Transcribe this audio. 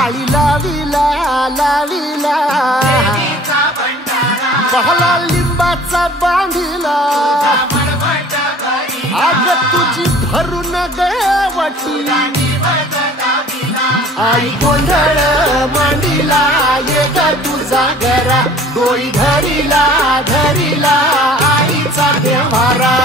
माळी लाविला लाविला बहला लिंबाचा बांधिला आग तुझी भरून गवटी आई गोंधळ मांडीला ये ग तुझा घरा डोई धरीला धरीला आईचा देवारा